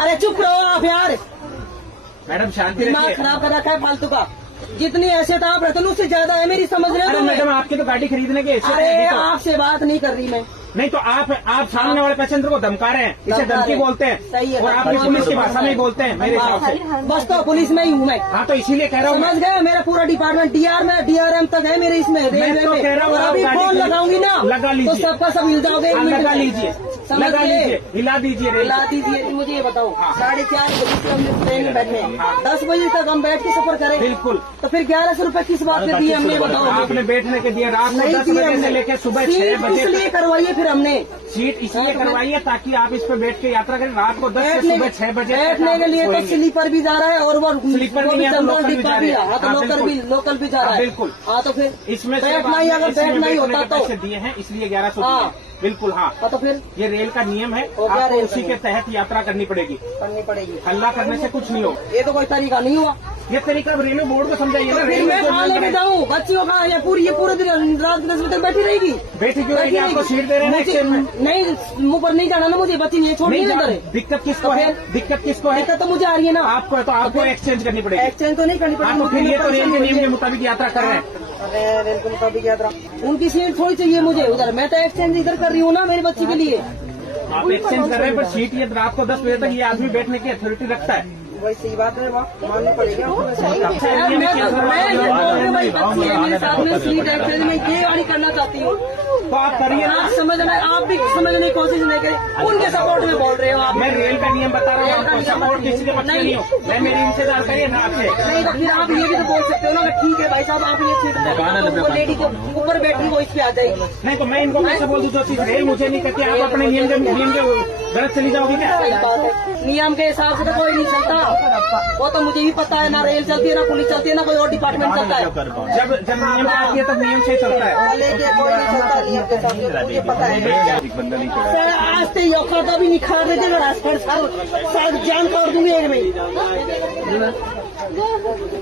अरे चुप रहो आप यार, मैडम शांति दिमाग रखिए। खराब कर रखा है फालतू का। जितनी हैसियत आप रहते उससे ज्यादा है मेरी, समझ रहे अरे हो? मैडम आपकी तो गाड़ी खरीदने की हैसियत अरे है, अभी तो। आपसे बात नहीं कर रही मैं। नहीं तो आप सामने वाले पैसेंजर को धमका रहे हैं, इसे धमका धमकी रहे। बोलते हैं। सही है। और आप पुलिस की भाषा में ही बोलते हैं मेरे हिसाब से। बस तो पुलिस में ही हूँ मैं, हाँ तो इसीलिए कह रहा हूँ समझ गए? मेरा पूरा डिपार्टमेंट डीआर में DRM तक है मेरे इसमें रेलवे तो में। कह रहा हूँ और आप अभी गाड़ी फोन खरीद- लगाऊंगी ना लगा तो लीजिए। सबका सब हिल जाओगे। हाँ, लगा लीजिए, समझ लगा गए? लीजिए, हिला दीजिए रेल हिला को। दीजिए। मुझे ये बताओ, हाँ। 4:30 बजे से हमने ट्रेन में बैठे हैं, हाँ। 10 बजे तक हम बैठ के सफर करें। बिल्कुल। तो फिर 1100 रुपए किस बात पे दिए हमने, बताओ? आपने बैठने के दिए रात को नहीं 10 दिए बजे से हमने। लेकर सुबह 6 सीट बजे इसलिए तक। करवाइए फिर हमने, सीट इसलिए करवाई है ताकि आप इस पे बैठ के यात्रा करें। रात को 10 से बैठने सुबह 6 बजे तक बैठने आप के लिए तो सोएंगे। स्लीपर भी जा रहा है और वो स्लीपर वो भी भी है तो जनरल लोकल भी डिब्बा जा भी रहे है। हैं। हाँ तो हाँ, लोकल बिल्कुल। भी जा रहा है। बिल्कुल। हाँ तो फिर इसमें से बैठना ही, अगर बैठना ही होता तो पैसे दिए हैं इसलिए 1100 हाँ। दिए। बिल्कुल हाँ, हाँ, तो फिर ये रेल का नियम है, और क्या आपको रेल उसी का के तहत यात्रा करनी पड़ेगी। करनी पड़ेगी। हल्ला करने से कुछ नहीं होगा। ये तो कोई तरीका नहीं हुआ। ये तरीका अब रेलवे बोर्ड को समझाइए ना। फिर रेलवे मैं कहाँ लेके जाऊँ बच्चियों का? ये पूरे दिन रात 10 बजे तक बैठी रहेगी। बैठी क्यों रहेगी? आपको सीट दे रहे हैं ना एक्सचेंज में। नहीं, मुँह पर नहीं जाना ना मुझे, बच्ची ये छोड़ नहीं नहीं करे। दिक्कत किसको है? दिक्कत किसको है? दिक्कत तो मुझे आ रही है ना। आपको तो आपको एक्सचेंज करनी पड़ेगी। एक्सचेंज तो नहीं करनी हाँ तो फिर ये तो रेल के नियम के मुताबिक यात्रा कर रहे हैं। अरे रेल के मुताबिक यात्रा, उनकी सीट थोड़ी चाहिए मुझे उधर, मैं तो एक्सचेंज इधर कर रही हूँ ना मेरी बच्ची के लिए। आप एक्सचेंज कर रहे हैं पर सीट ये रात को 10 बजे तक ये आदमी बैठने की अथॉरिटी रखता है। वही सही बात है, माननी पड़ेगी। अच्छा, यार, नियम मैं क्या कर रहे हैं? ये बोल रही हूँ, भाई बच्ची है मेरे साथ में, सीट एक्सचेंज में ये गाड़ी करना चाहती हूँ। तो आप करिए ना। आप भी समझने की कोशिश नहीं करें, उनके सपोर्ट में बोल रहे हो आप। मैं रेल का नियम बता रहा हूँ आपको, सपोर्ट किसी के पक्ष में नहीं हो। मैं मेरी इनसे जानकारी है ना आपसे। नहीं तो फिर आप ये भी तो बोल सकते हो ना कि ठीक है भाई साहब आप ये सीट वो लेडी के ऊपर बैठी वो इस पे आ जाएगी। नहीं तो मैं इनको कैसे बोल दूँ जो चीज रेल मुझे नहीं कहती, आप अपने नियम के गलत चली जाओगी क्या? सही बात है, नियम के हिसाब से तो कोई नहीं चलता। वो तो मुझे भी पता है, ना रेल चलती है ना पुलिस चलती है ना कोई और डिपार्टमेंट चलता है। जब नियम आती है तब नियम से ही चलता है। लेके कोई नहीं चलता नियम के हिसाब से, मुझे पता है। सर आज तो ये खाता भी नहीं खा देते ना, सर जान तोड़ दूंगी एक में।